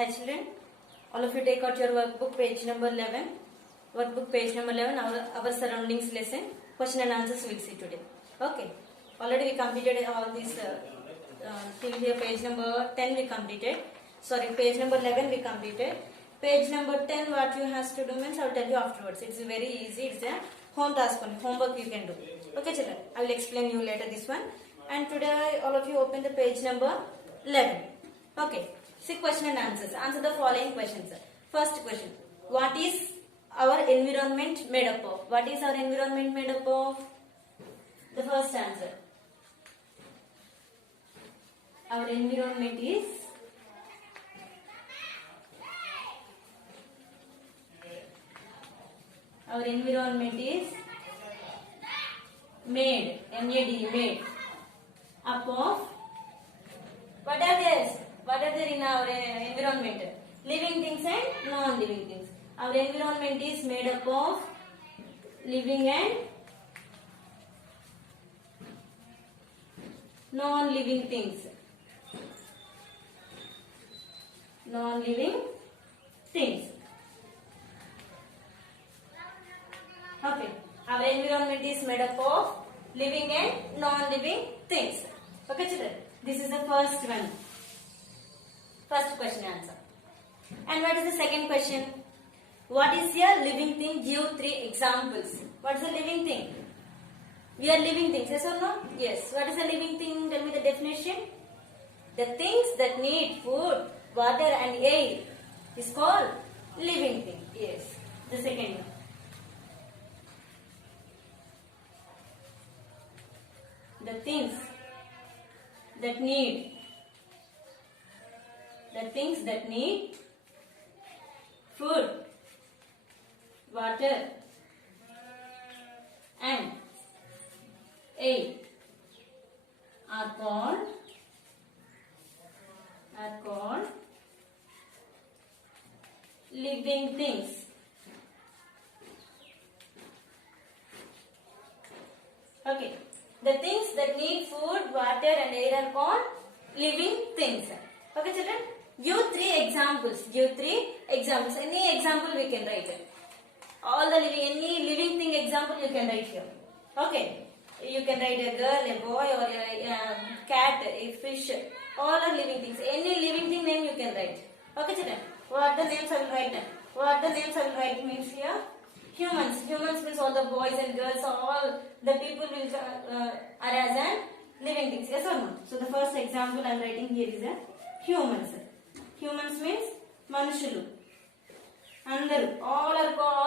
Hi children, all of you take out your workbook page number 11. Workbook page number 11, our surroundings lesson. Question and answers we'll see today. Okay, already we completed all these till here page number 10 we completed. Sorry, page number 11 we completed. Page number 10 what you have to do means I will tell you afterwards. It's very easy, it's a home task only, homework you can do. Okay children, I will explain you later this one. And today all of you open the page number 11. Okay. See question and answers. Answer the following questions. First question. What is our environment made up of? What is our environment made up of? The first answer. Our environment is made, M-A-D, made up of, what are these? What are there in our environment? Living things and non-living things. Our environment is made up of living and non-living things. Non-living things. Okay. Our environment is made up of living and non-living things. Okay, children. This is the first one. First question answer. And what is the second question? What is a living thing? Give 3 examples. What is a living thing? We are living things, yes or no? Yes. What is a living thing? Tell me the definition. The things that need food, water and air is called living thing. Yes. The second one. The things that need food, water and air are called living things. Okay. The things that need food, water and air are called living things. Okay children? Give 3 examples. Any example we can write it. Any living thing example you can write here. Okay. You can write a girl, a boy or a cat, a fish. All are living things. Any living thing name you can write. Okay children? What the names I will write? What the names I will write means here? Humans. Humans means all the boys and girls, all the people will are as an living things. Yes or no? So the first example I am writing here is a humans. Humans means Manushalu. Andaru. All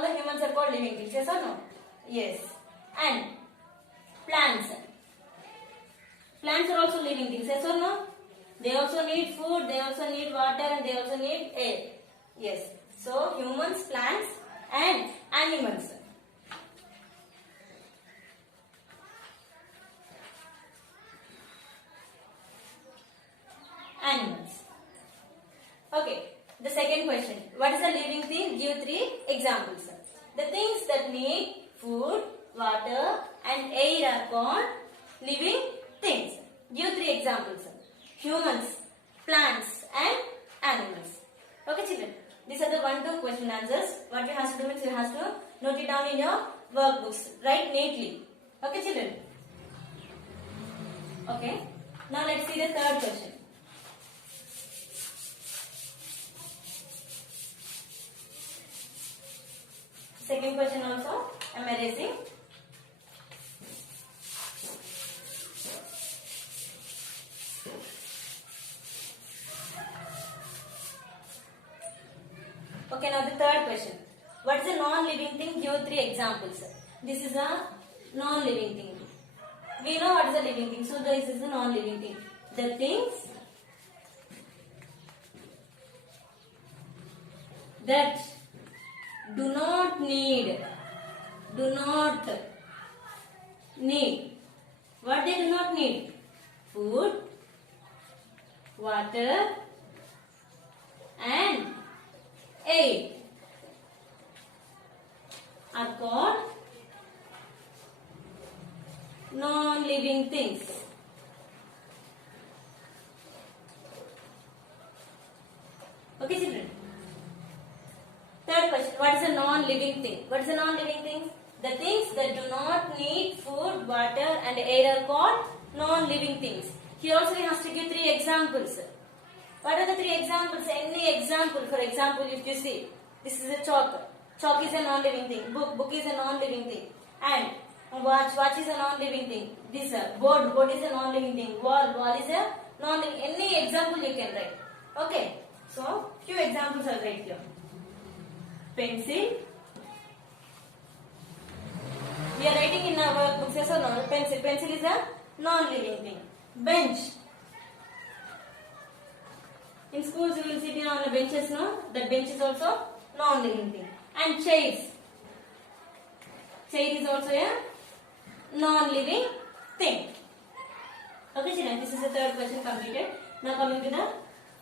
the humans are called living things. Yes or no? Yes. And plants. Plants are also living things. Yes or no? They also need food, they also need water and they also need air. Yes. So humans, plants and animals. Okay. The second question. What is a living thing? Give 3 examples. The things that need food, water and air are called living things. Give 3 examples. Humans, plants and animals. Okay children. These are the 1-2 question answers. What you have to do is you have to note it down in your workbooks. Write neatly. Okay children. Okay. Now let's see the third question. Second question also I am erasing. Okay, now the third question. What is a non-living thing? Give 3 examples. This is a non-living thing. We know what is a living thing. So this is a non-living thing. The things that do not need. What they do not need? Food, water and air are called non-living things. Okay, children. Third question. What is a non-living thing? What is a non-living thing? The things that do not need food, water, and air are called non-living things. Here also we have to give 3 examples. What are the 3 examples? Any example. For example, if you see, this is a chalk. Chalk is a non-living thing. Book is a non-living thing. And watch is a non-living thing. This board is a non-living thing. Wall is a non-living. Any example you can write. Okay. So few examples I'll write here. Pencil. We are writing in our books, yes or no? Pencil. Pencil is a non-living thing. Bench. In schools you will sit on the benches, no? That bench is also non-living thing. And chairs. Chair is also a non-living thing. Okay, children, this is the third question completed. Now coming to the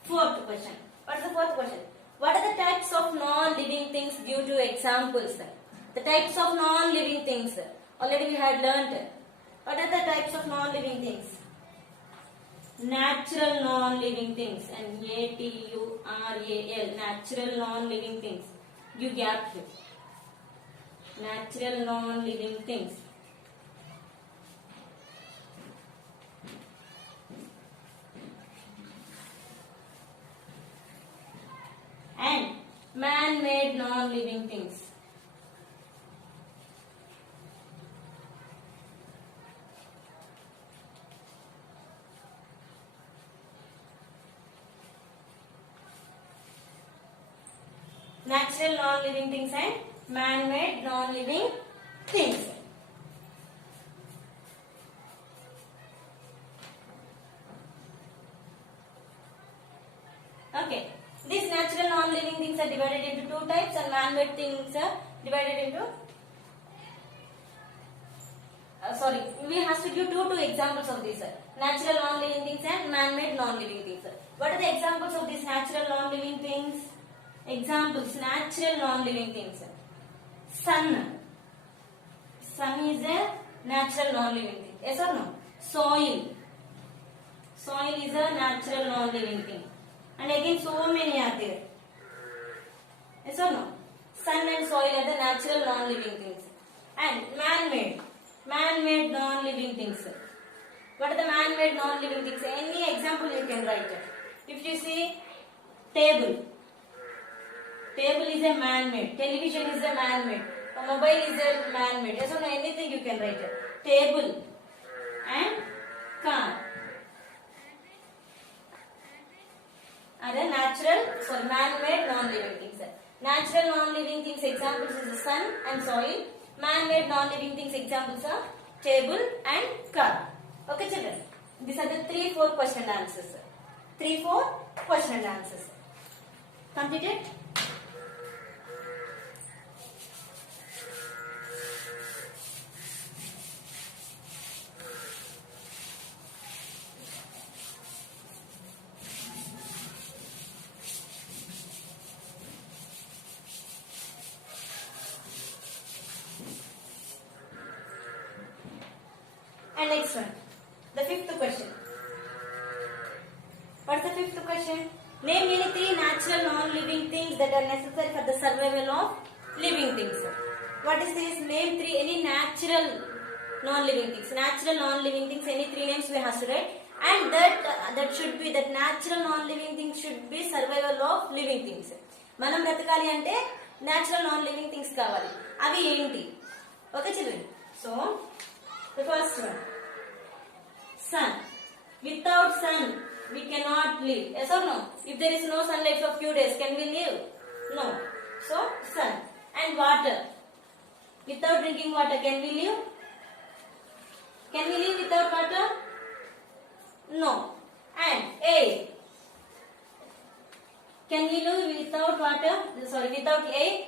fourth question. What is the fourth question? What are the types of non-living things due to examples? The types of non-living things. Already we had learnt. What are the types of non-living things? Natural non-living things. And natural. Natural non-living things. You gap here. Natural non-living things. And man-made non-living things. Natural non-living things and man-made non-living things. Okay. These natural non-living things are divided into 2 types and man-made things are divided into we have to give two examples of these. Natural non-living things and man-made non-living things. What are the examples of these natural non-living things? Examples, natural non-living things. Sun. Sun is a natural non-living thing. Yes or no? Soil. Soil is a natural non-living thing. And again so many are there. Yes or no? Sun and soil are the natural non-living things. And man-made. Man-made non-living things. What are the man-made non-living things? Any example you can write. If you see table. Table is a man-made. Television is a man-made. A mobile is a man-made. Yes or no? Anything you can write. Table and car are the man-made non-living things. Natural non-living things examples is the sun and soil. Man-made non-living things examples are table and car. Okay, children. These are the 3-4 question and answers. 3-4 question and answers. Completed? And next one, the 5th question. What's the 5th question? Name any 3 natural non-living things that are necessary for the survival of living things. What is this? Name 3 any natural non-living things. Natural non-living things, any 3 names we have to write. And that should be, that natural non-living things should be survival of living things. Manam bratakali ante natural non-living things kavali. Avi enti? Okay, children. So, the first one, sun. Without sun, we cannot live. Yes or no? If there is no sunlight for few days, can we live? No. So, sun. And water. Without drinking water, can we live? Can we live without water? No. And air. Can we live without water? Without air?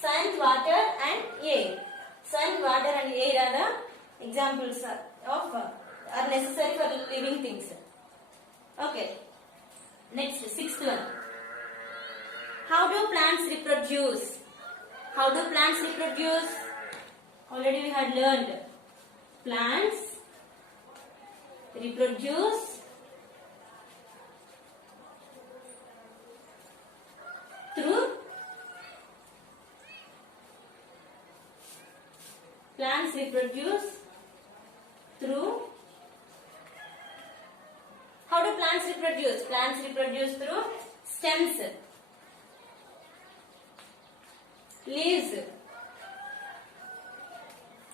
Sun, water and air. Sun, water and air are the examples of are necessary for living things. Okay. Next, 6th one. How do plants reproduce? How do plants reproduce? Already we had learned. Plants reproduce reproduce through. How do plants reproduce? Plants reproduce through stems, leaves.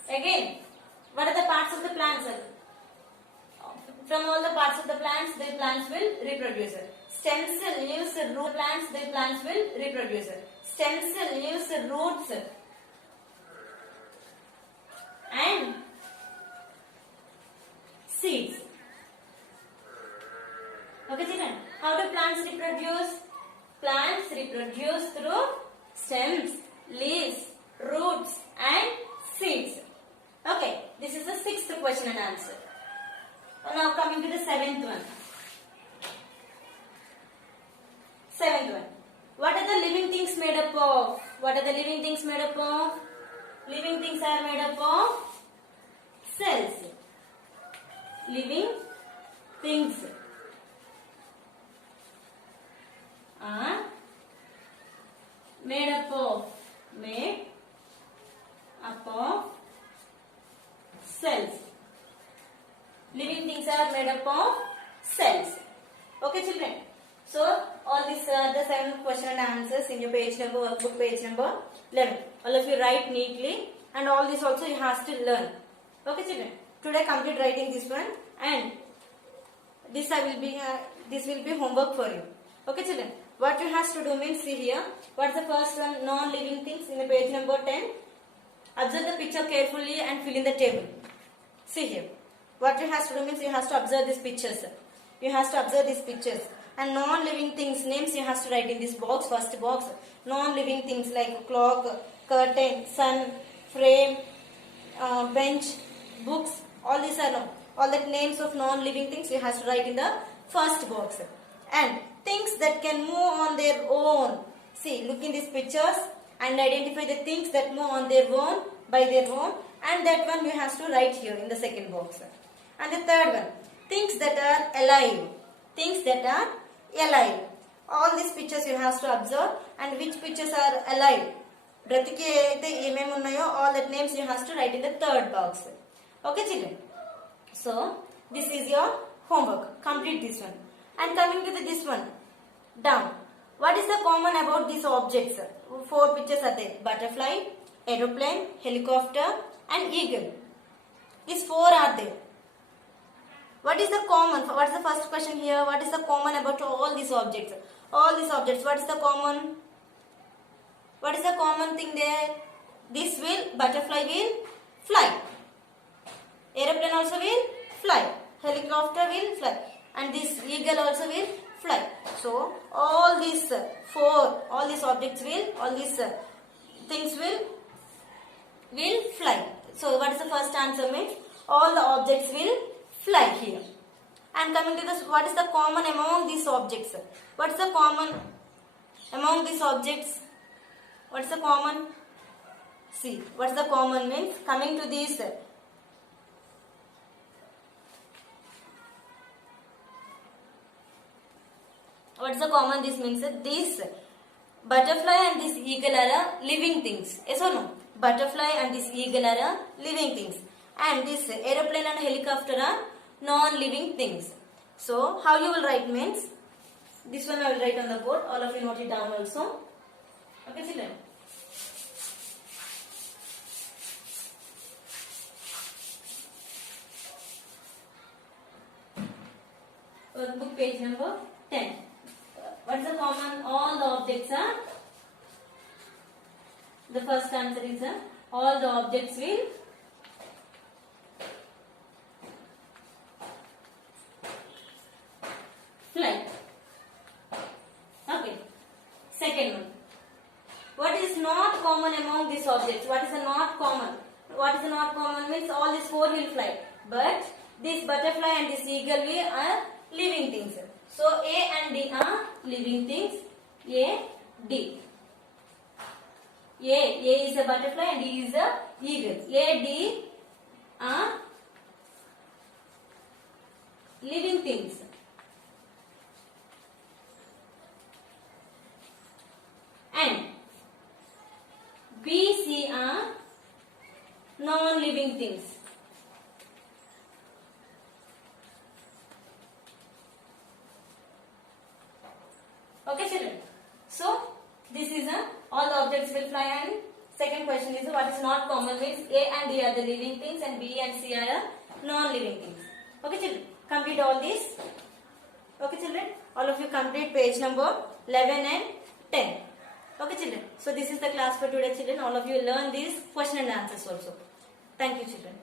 Again, what are the parts of the plants? From all the parts of the plants will reproduce. Stems, leaves, root plants will reproduce. Stems, leaves, roots, and seeds. Okay, children. How do plants reproduce? Plants reproduce through stems, leaves, roots, and seeds. Okay, this is the 6th question and answer. Now coming to the 7th one. 7th one. What are the living things made up of? What are the living things made up of? Living things are made up of cells. Living things are made up of cells. Living things are made up of cells. Okay, children. So all these are the 7 question and answers in your page number, workbook page number 11. All of you write neatly, and all this also you have to learn. Okay, children. Today complete writing this one, and this will be homework for you. Okay, children. What you have to do means, see here. What's the first one? Non-living things in the page number 10. Observe the picture carefully and fill in the table. See here. What you have to do means, you have to observe these pictures. You have to observe these pictures. And non-living things names you have to write in this box. First box. Non-living things like clock, curtain, sun, frame, bench, books. All these are all the names of non-living things you have to write in the first box. And things that can move on their own. See, look in these pictures and identify the things that move on their own, by their own, and that one you have to write here in the second box. And the third one, things that are alive. Things that are alive. All these pictures you have to observe, and which pictures are alive. All that names you have to write in the third box. Okay, children. So this is your homework. Complete this one. And coming to this one, down. What is the common about these objects? 4 pictures are there. Butterfly, aeroplane, helicopter, and eagle. These 4 are there. What is the common? What is the first question here? What is the common about all these objects? All these objects. What is the common? What is the common thing there? This butterfly will fly. Aeroplane also will fly. Helicopter will fly. And this eagle also will fly. So all these 4, all these objects will, all these things will fly. So what is the first answer means? All the objects will fly here. And coming to this, what is the common among these objects? What is the common among these objects? What is the common? See, what is the common means? Coming to this, what is the common? This means that this butterfly and this eagle are living things. Yes or no? Butterfly and this eagle are living things. And this aeroplane and helicopter are non-living things. So how you will write means, this one I will write on the board. All of you note it down also. Okay, children. Book page number 10. What is the common? All the objects are. The first answer is all the objects will fly. Okay. Second one. What is not common among these objects? What is the not common? What is the not common means all these 4 will fly. But this butterfly and this eagle are living things. So A and D are living things. A, D. A is a butterfly and D is a eagle. A, D are living things. And B, C are non-living things. Okay children. So this is all the objects will fly, and second question is what is not common means A and D are the living things and B and C are non-living things. Okay children, complete all these. Okay children, all of you complete page number 11 and 10. Okay children, so this is the class for today children. All of you learn these question and answers also. Thank you children.